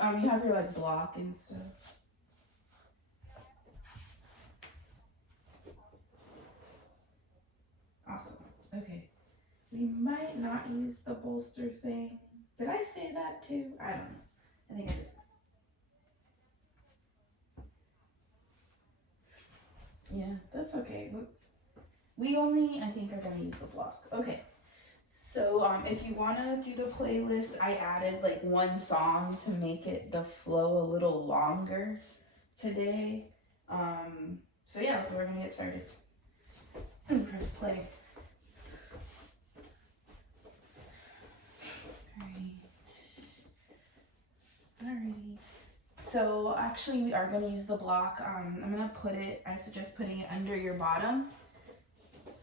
You have your like block and stuff. Awesome. Okay. We might not use the bolster thing. Did I say that too? I don't know. I think I just. Yeah, that's okay. We only, I think, are gonna use the block. Okay. So if you wanna do the playlist, I added like one song to make it the flow a little longer today. So yeah, we're gonna get started. Press play. Alrighty. So actually we are gonna use the block. I'm gonna put it, I suggest putting it under your bottom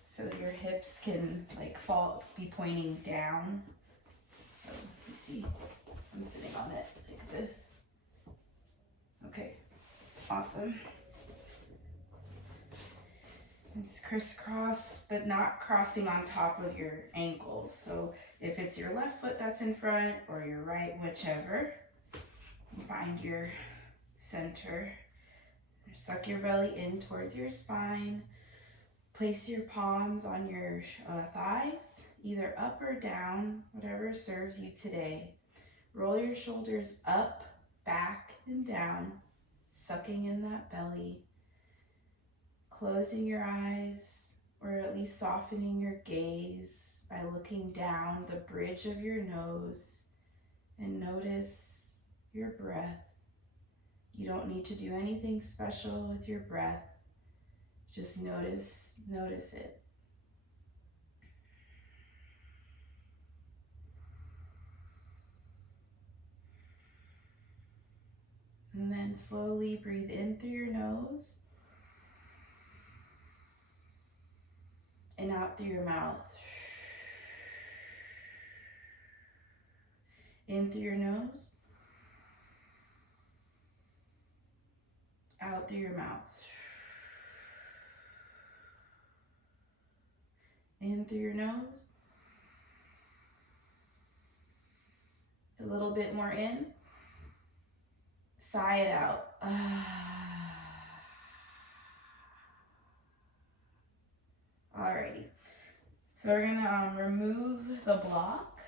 so your hips can like be pointing down. So you see, I'm sitting on it like this. Okay, awesome. It's crisscross, but not crossing on top of your ankles. So if it's your left foot that's in front or your right, whichever, find your center. Suck your belly in towards your spine. Place your palms on your thighs, either up or down, whatever serves you today. Roll your shoulders up, back, and down, sucking in that belly. Closing your eyes, or at least softening your gaze by looking down the bridge of your nose, and notice your breath. You don't need to do anything special with your breath. Just notice it. And then slowly breathe in through your nose and out through your mouth. In through your nose, out through your mouth. In through your nose, a little bit more in, sigh it out. Alrighty, so we're gonna remove the block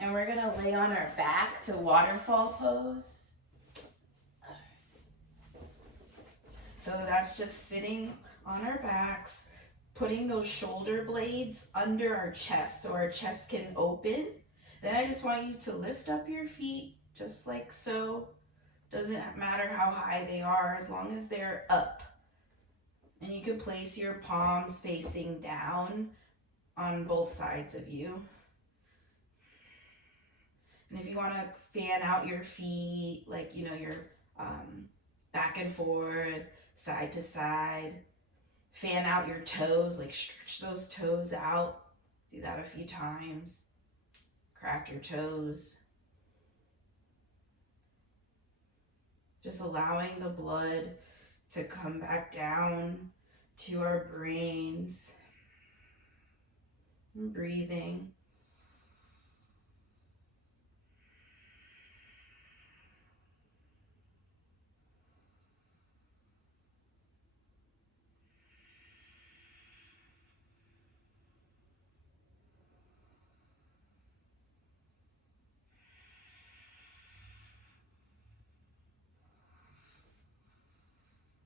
and we're gonna lay on our back to waterfall pose. So that's just sitting on our backs, putting those shoulder blades under our chest so our chest can open. Then I just want you to lift up your feet just like so. Doesn't matter how high they are as long as they're up. And you can place your palms facing down on both sides of you. And if you want to fan out your feet, like, you know, your back and forth, side to side, fan out your toes, like stretch those toes out. Do that a few times. Crack your toes. Just allowing the blood to come back down to our brains. And breathing.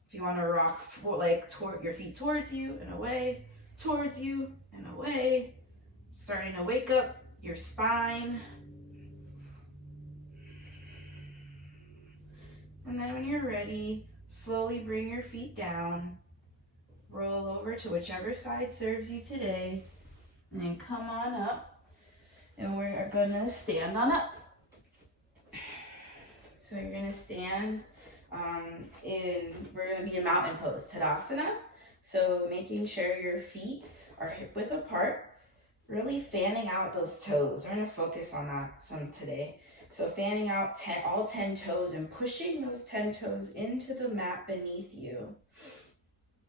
If you want to rock like toward your feet towards you and away, towards you and away, starting to wake up your spine. And then when you're ready, slowly bring your feet down, roll over to whichever side serves you today, and then come on up, and we're gonna stand on up. So you're gonna stand we're gonna be in mountain pose, Tadasana. So making sure your feet are hip width apart, really fanning out those toes. We're gonna focus on that some today. So fanning out all 10 toes and pushing those 10 toes into the mat beneath you.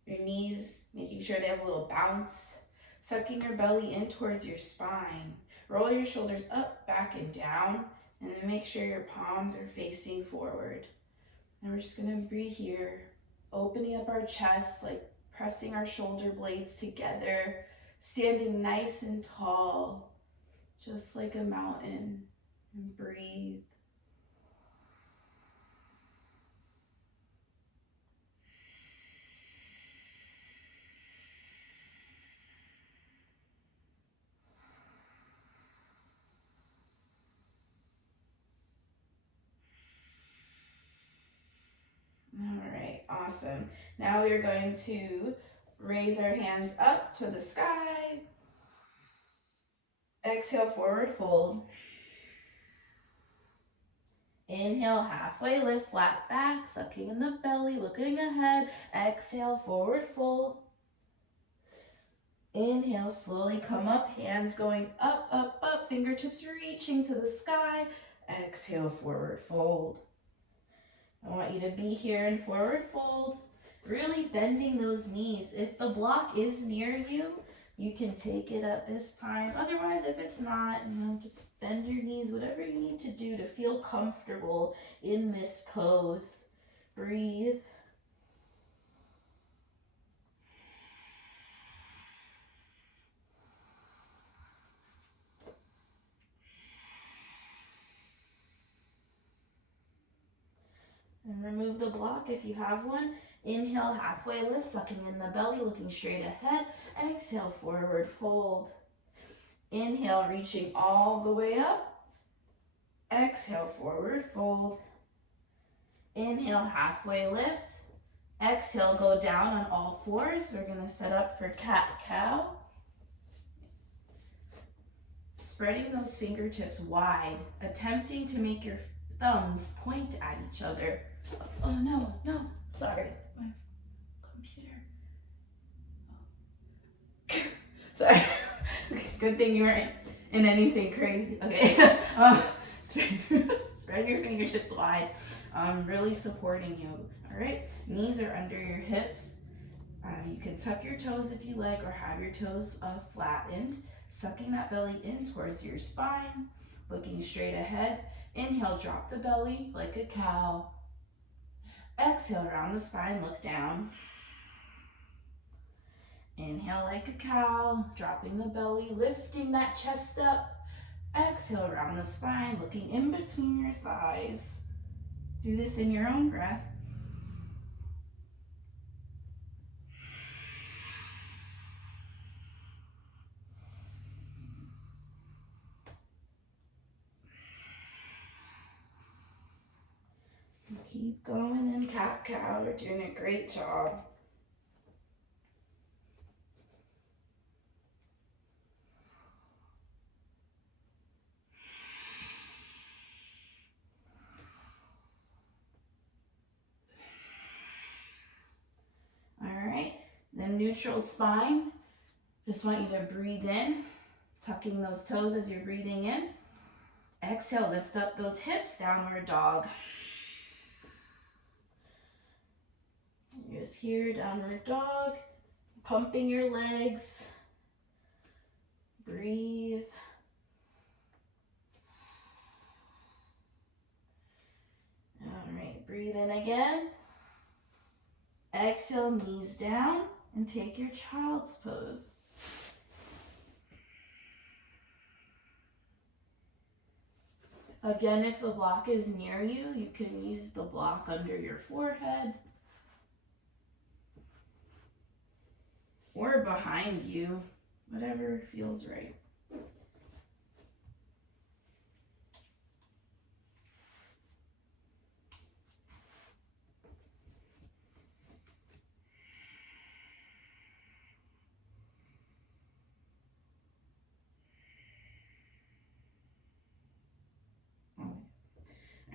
Your knees, making sure they have a little bounce. Sucking your belly in towards your spine. Roll your shoulders up, back, and down. And then make sure your palms are facing forward. And we're just gonna breathe here, opening up our chest, like pressing our shoulder blades together, standing nice and tall, just like a mountain. And breathe. All right, awesome. Now we're going to raise our hands up to the sky. Exhale, forward fold. Inhale, halfway lift, flat back, sucking in the belly, looking ahead. Exhale, forward fold. Inhale, slowly come up, hands going up, up, up, fingertips reaching to the sky. Exhale, forward fold. I want you to be here in forward fold, really bending those knees. If the block is near you, you can take it at this time. Otherwise, if it's not, just bend your knees, whatever you need to do to feel comfortable in this pose. Breathe. And remove the block if you have one. Inhale, halfway lift, sucking in the belly, looking straight ahead. Exhale, forward fold. Inhale, reaching all the way up. Exhale, forward fold. Inhale, halfway lift. Exhale, go down on all fours. We're going to set up for cat-cow. Spreading those fingertips wide, attempting to make your thumbs point at each other. Oh, no, sorry, my computer. Sorry, good thing you weren't in anything crazy. Okay, spread your fingertips wide, really supporting you. All right, knees are under your hips. You can tuck your toes if you like, or have your toes flattened, sucking that belly in towards your spine, looking straight ahead. Inhale, drop the belly like a cow. Exhale, round the spine, look down. Inhale like a cow, dropping the belly, lifting that chest up. Exhale, round the spine, looking in between your thighs. Do this in your own breath. Keep going in cat-cow. You're doing a great job. All right, then neutral spine. Just want you to breathe in, tucking those toes as you're breathing in. Exhale, lift up those hips, downward dog. You're just here, downward dog, pumping your legs. Breathe. All right, breathe in again. Exhale, knees down, and take your child's pose. Again, if the block is near you, you can use the block under your forehead or behind you, whatever feels right.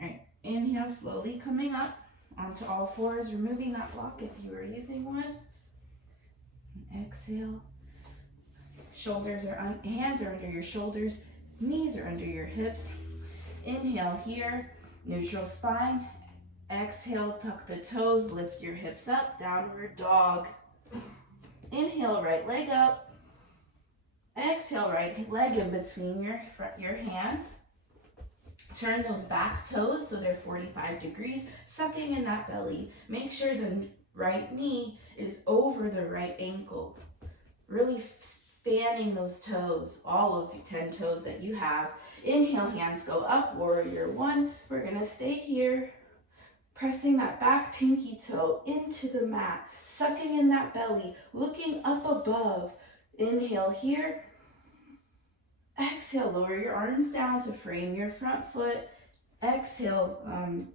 Alright, inhale, slowly coming up onto all fours, removing that block if you were using one. And exhale. Hands are under your shoulders, knees are under your hips. Inhale here, neutral spine. Exhale, tuck the toes, lift your hips up, downward dog. Inhale, right leg up. Exhale, right leg in between your hands. Turn those back toes so they're 45 degrees, sucking in that belly. Make sure the right knee is over the right ankle. Really spanning those toes, all of the 10 toes that you have. Inhale, hands go up, warrior one. We're gonna stay here, pressing that back pinky toe into the mat, sucking in that belly, looking up above. Inhale here. Exhale, lower your arms down to frame your front foot. Exhale,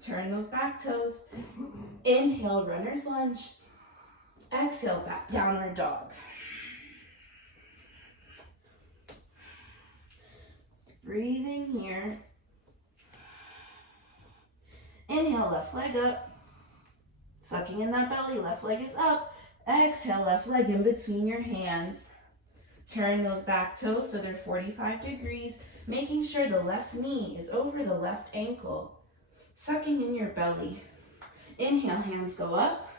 turn those back toes. Inhale, runner's lunge. Exhale, back downward dog. Breathing here. Inhale, left leg up. Sucking in that belly, left leg is up. Exhale, left leg in between your hands. Turn those back toes so they're 45 degrees, making sure the left knee is over the left ankle. Sucking in your belly. Inhale, hands go up.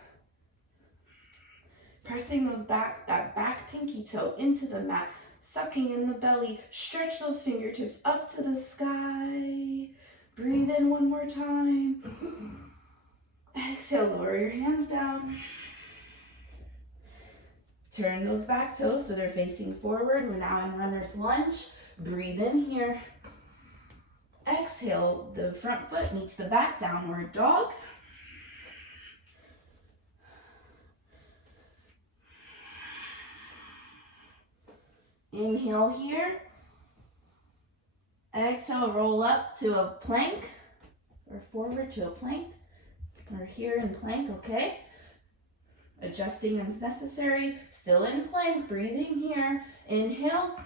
Pressing that back pinky toe into the mat, sucking in the belly. Stretch those fingertips up to the sky. Breathe in one more time. Exhale, lower your hands down. Turn those back toes so they're facing forward. We're now in runner's lunge. Breathe in here. Exhale, the front foot meets the back, downward dog. Inhale here. Exhale, roll up to a plank or forward to a plank. Or here in plank, okay? Adjusting as necessary. Still in plank, breathing here. Inhale.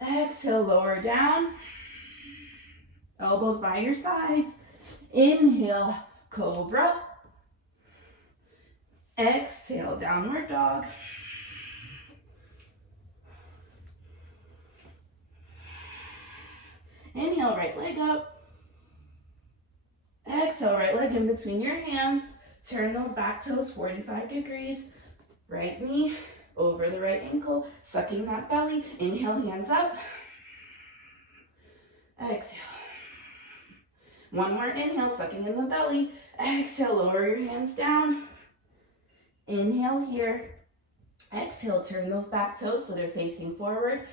Exhale, lower down. Elbows by your sides. Inhale, cobra. Exhale, downward dog. Inhale, right leg up. Exhale, right leg in between your hands. Turn those back toes 45 degrees. Right knee over the right ankle, sucking that belly. Inhale, hands up. Exhale. One more inhale, sucking in the belly. Exhale, lower your hands down. Inhale here. Exhale, turn those back toes so they're facing forward.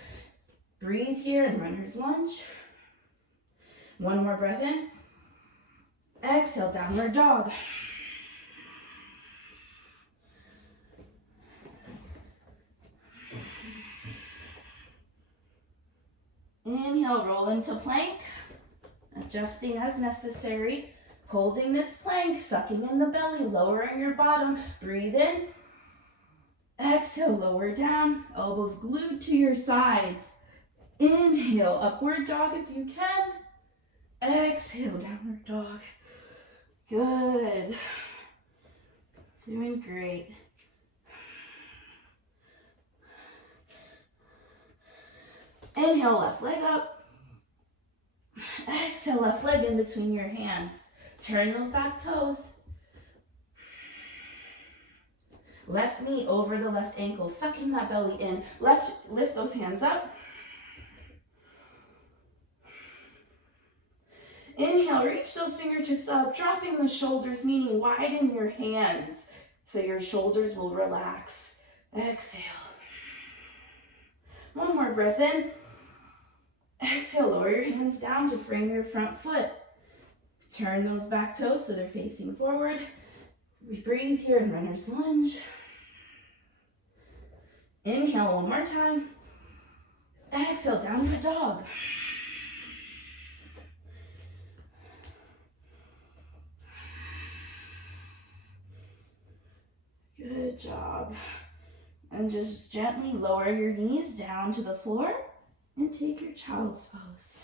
Breathe here in runner's lunge. One more breath in. Exhale, downward dog. Inhale, roll into plank. Adjusting as necessary. Holding this plank, sucking in the belly, lowering your bottom. Breathe in. Exhale, lower down. Elbows glued to your sides. Inhale, upward dog if you can. Exhale, downward dog. Good. Doing great. Inhale, left leg up. Exhale, left leg in between your hands. Turn those back toes. Left knee over the left ankle, sucking that belly in. Lift those hands up. Inhale, reach those fingertips up, dropping the shoulders, meaning widen your hands so your shoulders will relax. Exhale. One more breath in. Exhale, lower your hands down to frame your front foot. Turn those back toes so they're facing forward. We breathe here in runner's lunge. Inhale one more time. Exhale, downward dog. Good job. And just gently lower your knees down to the floor and take your child's pose.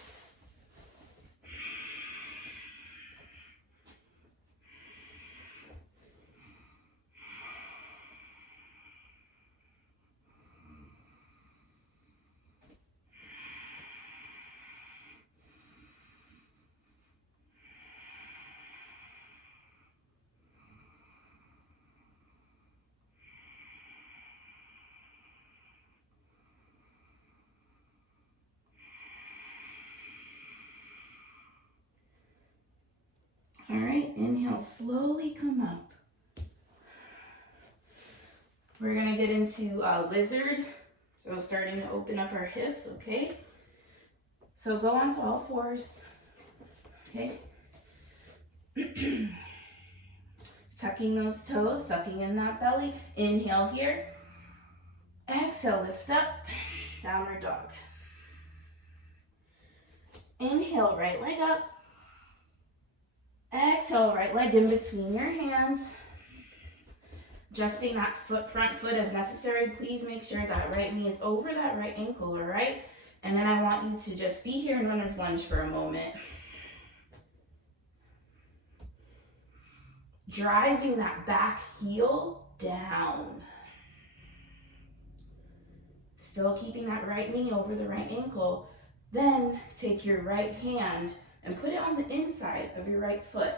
inhale, slowly come up. We're gonna get into lizard. So starting to open up our hips, okay? So go onto all fours, okay? Tucking those toes, sucking in that belly. Inhale here. Exhale, lift up, downward dog. Inhale, right leg up. Exhale, right leg in between your hands. Adjusting that front foot as necessary. Please make sure that right knee is over that right ankle, all right? And then I want you to just be here in runner's lunge for a moment. Driving that back heel down. Still keeping that right knee over the right ankle. Then take your right hand and put it on the inside of your right foot.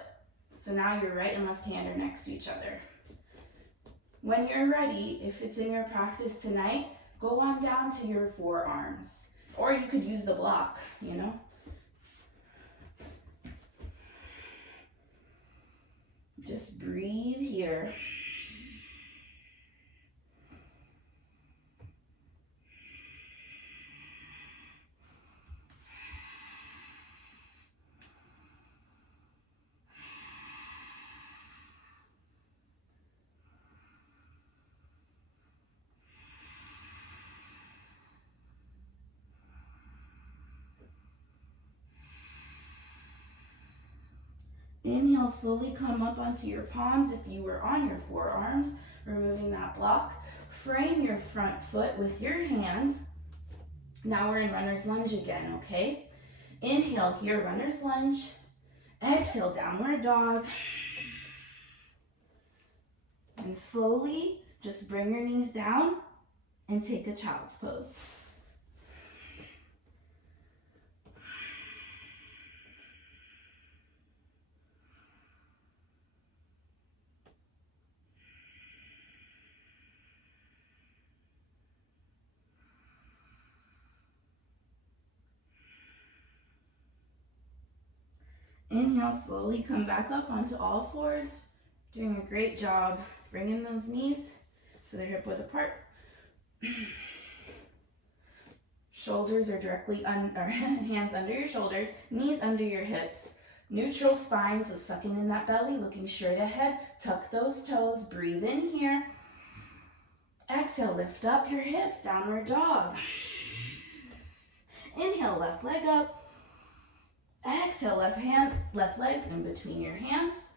So now your right and left hand are next to each other. When you're ready, if it's in your practice tonight, go on down to your forearms. Or you could use the block, you know. Just breathe here. Inhale, slowly come up onto your palms if you were on your forearms, removing that block. Frame your front foot with your hands. Now we're in runner's lunge again, okay? Inhale here, runner's lunge. Exhale, downward dog. And slowly, just bring your knees down and take a child's pose. Inhale, slowly come back up onto all fours. Doing a great job bringing those knees to they're hip width apart. Shoulders are directly under, hands under your shoulders, knees under your hips. Neutral spine, so sucking in that belly, looking straight ahead. Tuck those toes, breathe in here. Exhale, lift up your hips, downward dog. Inhale, left leg up. Exhale, left leg in between your hands.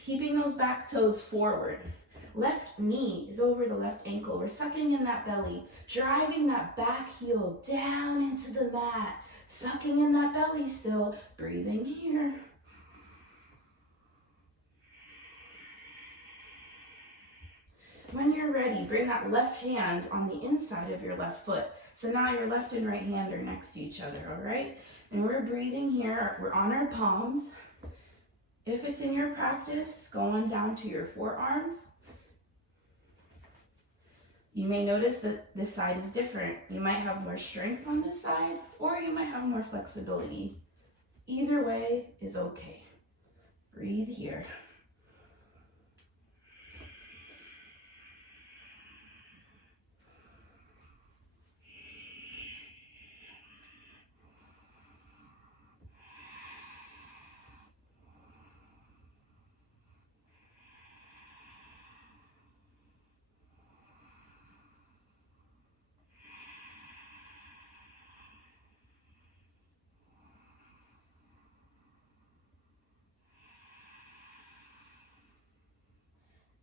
Keeping those back toes forward. Left knee is over the left ankle. We're sucking in that belly, driving that back heel down into the mat. Sucking in that belly still, breathing here. When you're ready, bring that left hand on the inside of your left foot. So now your left and right hand are next to each other, all right? And we're breathing here. We're on our palms. If it's in your practice, go on down to your forearms. You may notice that this side is different. You might have more strength on this side, or you might have more flexibility. Either way is okay. Breathe here.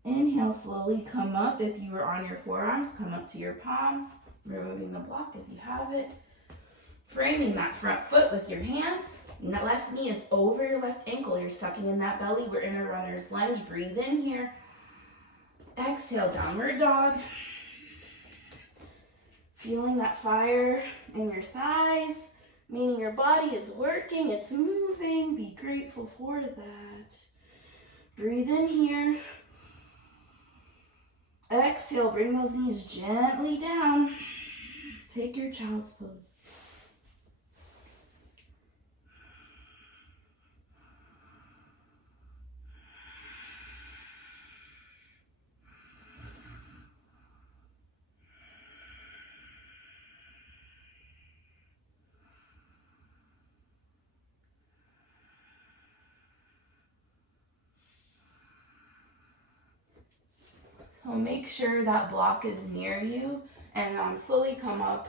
Inhale, slowly come up. If you were on your forearms, come up to your palms. Removing the block if you have it. Framing that front foot with your hands. The left knee is over your left ankle. You're sucking in that belly. We're in a runner's lunge. Breathe in here. Exhale, downward dog. Feeling that fire in your thighs, meaning your body is working, it's moving. Be grateful for that. Breathe in here. Exhale, bring those knees gently down. Take your child's pose. So make sure that block is near you, and slowly come up.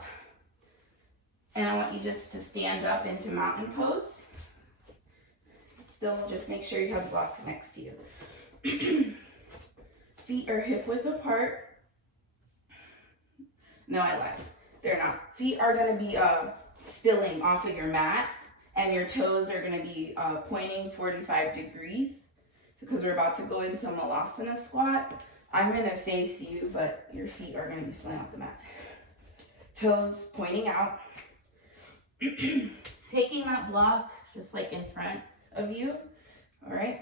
And I want you just to stand up into mountain pose. Still, just make sure you have the block next to you. Feet are hip width apart. No, I lied. They're not. Feet are going to be spilling off of your mat, and your toes are going to be pointing 45 degrees because we're about to go into Malasana squat. I'm going to face you, but your feet are going to be spilling off the mat. Toes pointing out. Taking that block just like in front of you. All right.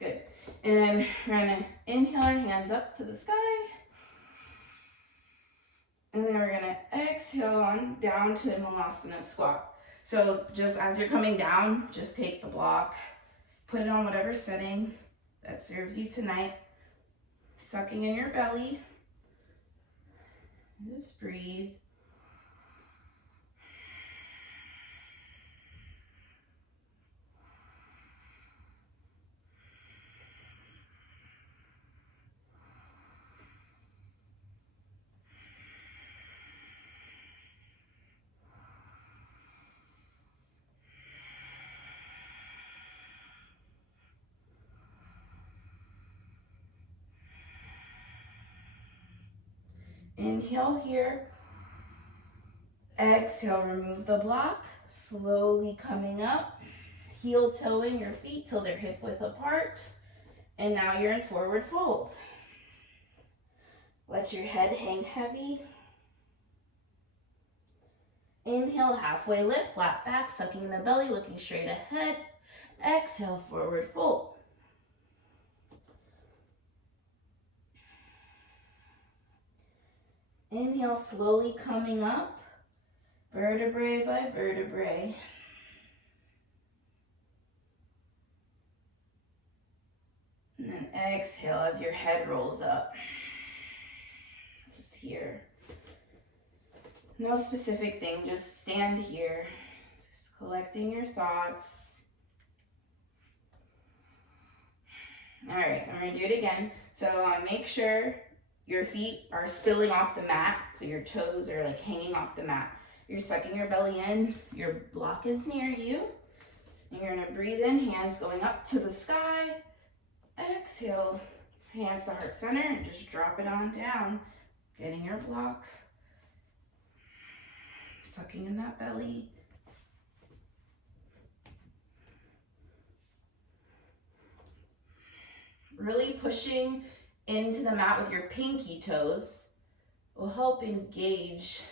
Good. And we're going to inhale our hands up to the sky. And then we're going to exhale on down to Malasana squat. So just as you're coming down, just take the block, put it on whatever setting that serves you tonight. Sucking in your belly. Just breathe. Inhale here. Exhale, remove the block. Slowly coming up. Heel toeing your feet till they're hip width apart. And now you're in forward fold. Let your head hang heavy. Inhale, halfway lift, flat back, sucking in the belly, looking straight ahead. Exhale, forward fold. Inhale, slowly coming up, vertebrae by vertebrae. And then exhale as your head rolls up. Just here. No specific thing, just stand here. Just collecting your thoughts. All right, I'm gonna do it again. So make sure your feet are spilling off the mat, so your toes are like hanging off the mat. You're sucking your belly in, your block is near you. And you're gonna breathe in, hands going up to the sky. Exhale, hands to heart center, and just drop it on down. Getting your block. Sucking in that belly. Really pushing into the mat with your pinky toes will help engage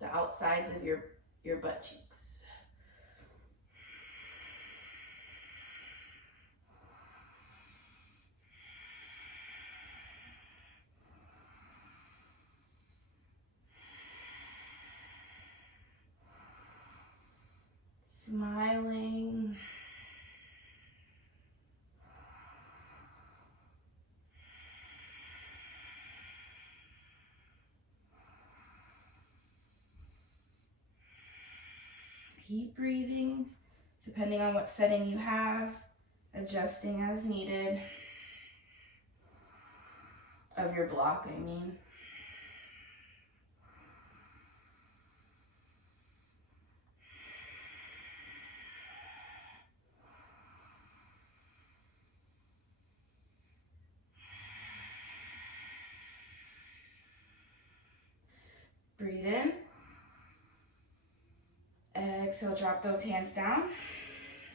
the outsides of your butt cheeks. Smiling. Keep breathing, depending on what setting you have, adjusting as needed. Of your block, I mean. Breathe in. Exhale, drop those hands down.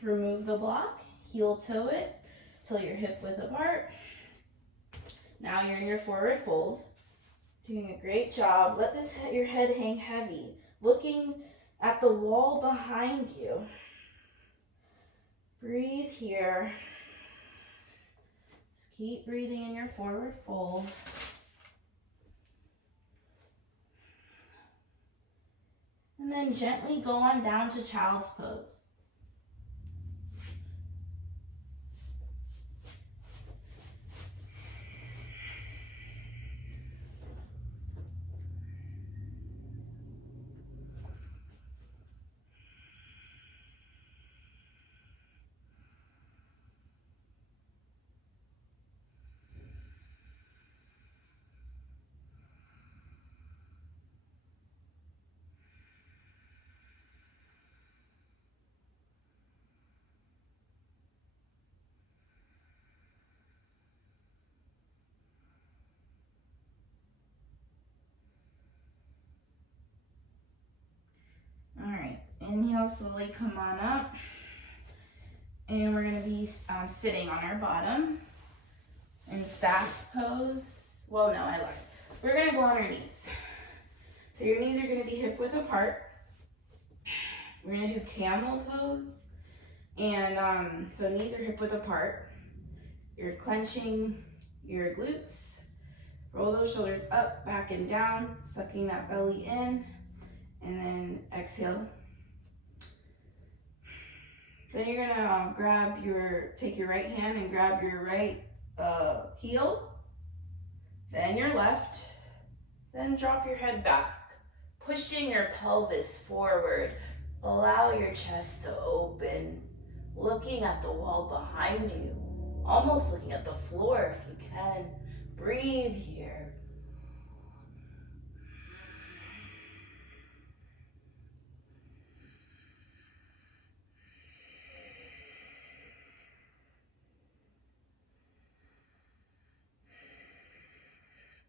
Remove the block, heel toe it till you're hip width apart. Now you're in your forward fold. Doing a great job. Let your head hang heavy. Looking at the wall behind you. Breathe here. Just keep breathing in your forward fold. And then gently go on down to child's pose. Inhale, slowly come on up. And we're gonna be sitting on our bottom in staff pose. Well, no, I lied. We're gonna go on our knees. So your knees are gonna be hip width apart. We're gonna do camel pose. And so knees are hip width apart. You're clenching your glutes. Roll those shoulders up, back, and down, sucking that belly in. And then exhale. Then you're gonna take your right hand and grab your right heel, then your left, then drop your head back, pushing your pelvis forward. Allow your chest to open, looking at the wall behind you, almost looking at the floor if you can. Breathe here.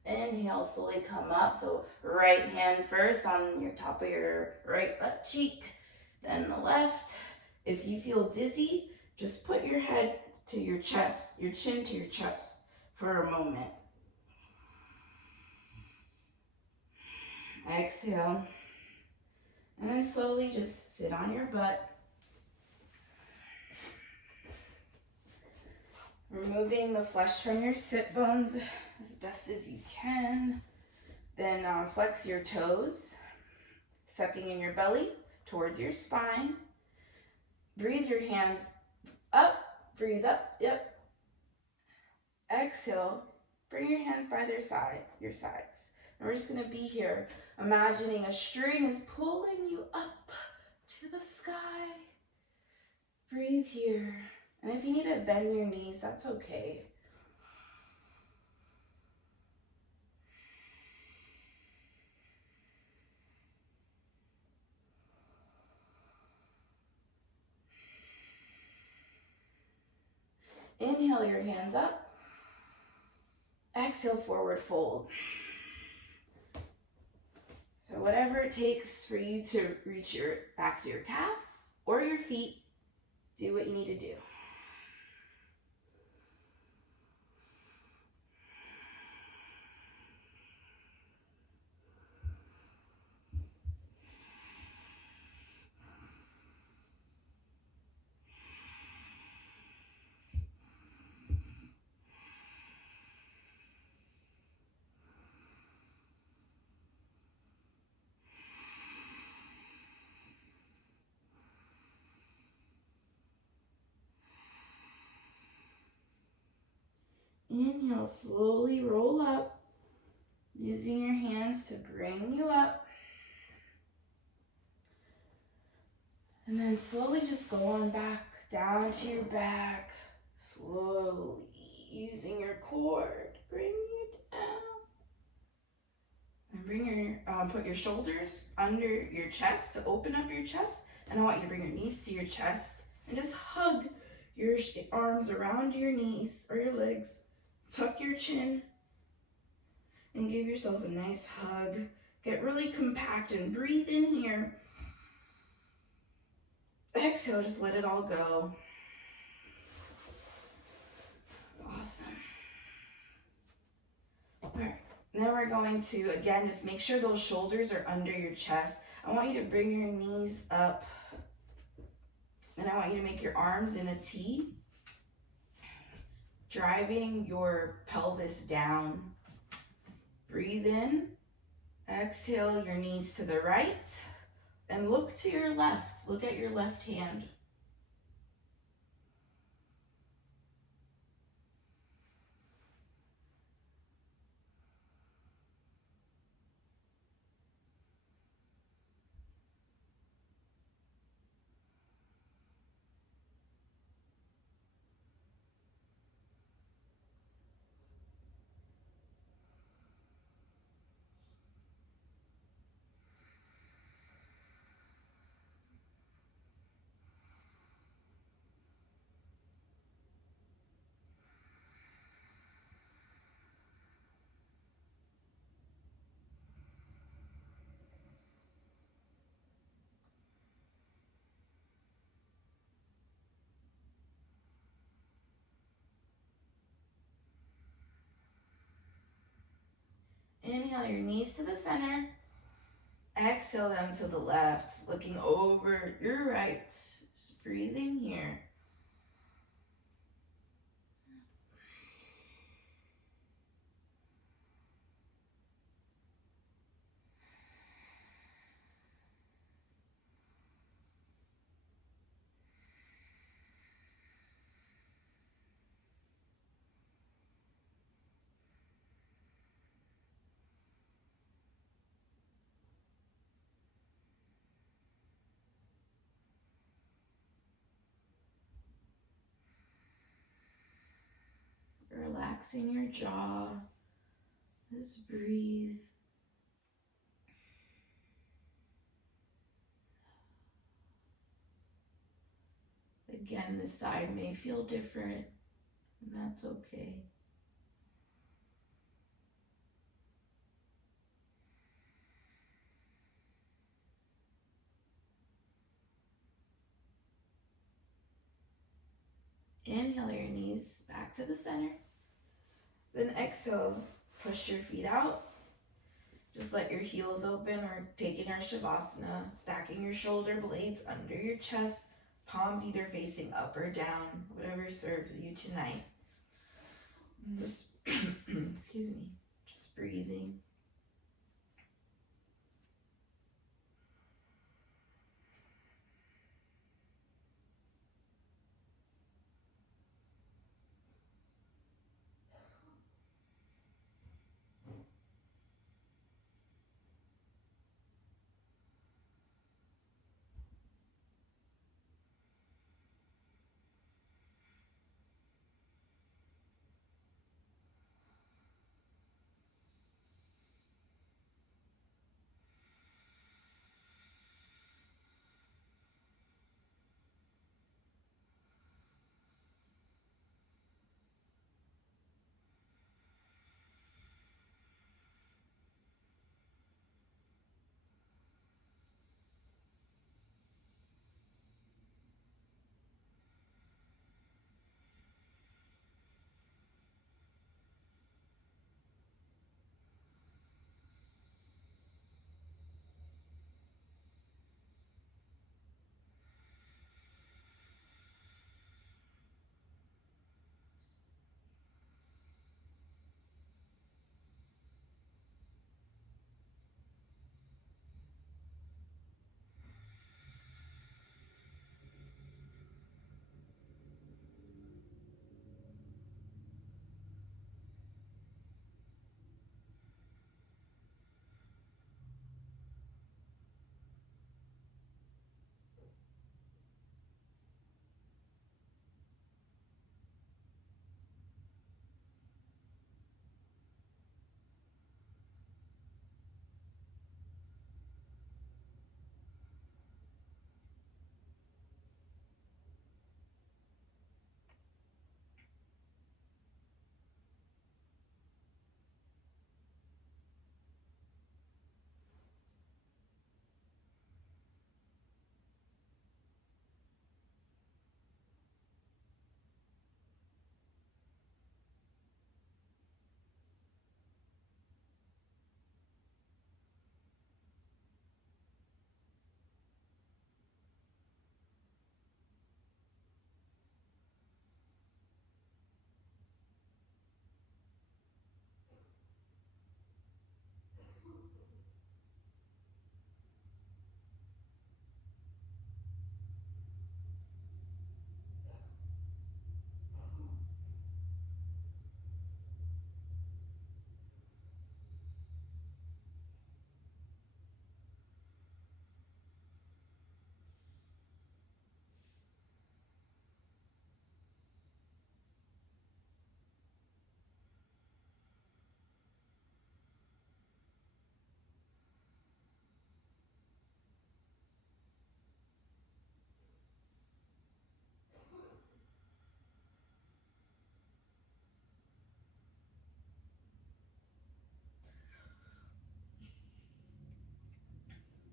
Inhale, slowly come up. So right hand first on your top of your right butt cheek, then the left. If you feel dizzy, just put your head to your chest, your chin to your chest for a moment. Exhale. And then slowly just sit on your butt. Removing the flesh from your sit bones as best as you can. Then flex your toes, sucking in your belly towards your spine. Breathe your hands up, breathe up, yep. Exhale, bring your hands by your sides. And we're just gonna be here, imagining a string is pulling you up to the sky. Breathe here. And if you need to bend your knees, that's okay. Inhale your hands up. Exhale, forward fold. So whatever it takes for you to reach your back to your calves or your feet, do what you need to do. Inhale, slowly roll up, using your hands to bring you up. And then slowly just go on back down to your back, slowly using your core to bring you down. And put your shoulders under your chest to open up your chest. And I want you to bring your knees to your chest and just hug your arms around your knees or your legs. Tuck your chin and give yourself a nice hug. Get really compact and breathe in here. Exhale, just let it all go. Awesome. All right, now we're going to, again, just make sure those shoulders are under your chest. I want you to bring your knees up, and I want you to make your arms in a T, driving your pelvis down. Breathe in. Exhale, your knees to the right, and look to your left. Look at your left hand. Inhale your knees to the center. Exhale them to the left, looking over your right. Just breathing here. Relaxing your jaw. Just breathe. Again, this side may feel different, and that's okay. Inhale your knees back to the center. Then exhale, push your feet out. Just let your heels open or taking our Shavasana, stacking your shoulder blades under your chest, palms either facing up or down, whatever serves you tonight. And just, excuse me, just breathing.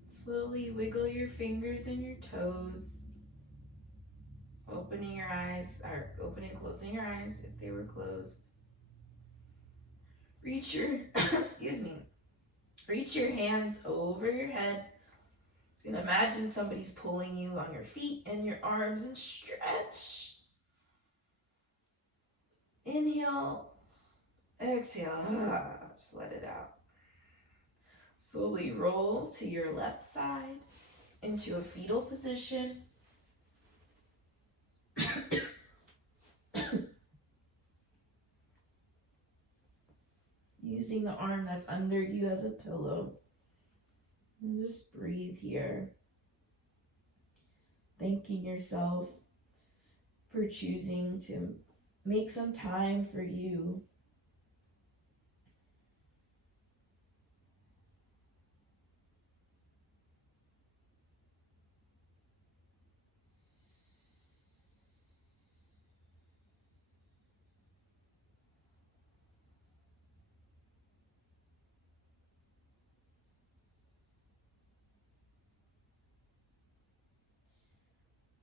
Slowly wiggle your fingers and your toes. Opening your eyes, or opening and closing your eyes if they were closed. reach your, excuse me, reach your hands over your head. You can imagine somebody's pulling you on your feet and your arms and stretch. Inhale, exhale, just let it out. Slowly roll to your left side into a fetal position. Using the arm that's under you as a pillow. And just breathe here. Thanking yourself for choosing to make some time for you.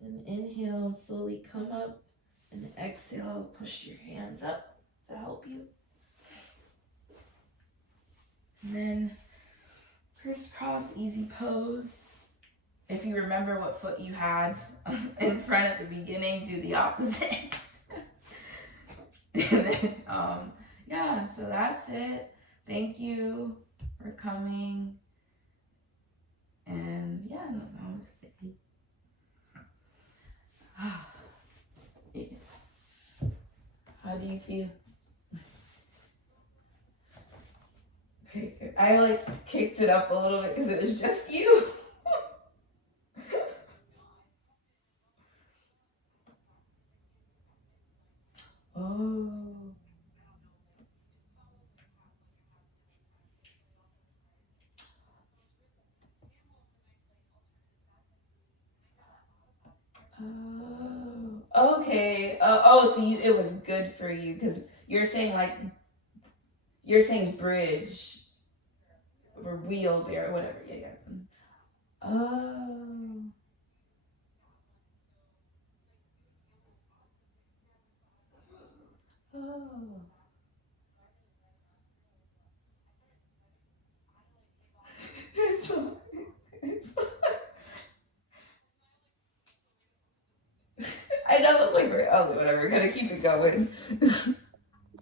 And inhale and slowly come up, and exhale, push your hands up to help you. And then crisscross, easy pose. If you remember what foot you had in front at the beginning, do the opposite. And then, yeah, so that's it. Thank you for coming. And yeah, namaste. How do you feel? I like kicked it up a little bit because it was just you. Oh. Oh. Okay. So it was good for you because you're saying bridge or wheelbarrow, whatever. Yeah. Oh. Oh. I know, it's like, oh, whatever, gotta keep it going.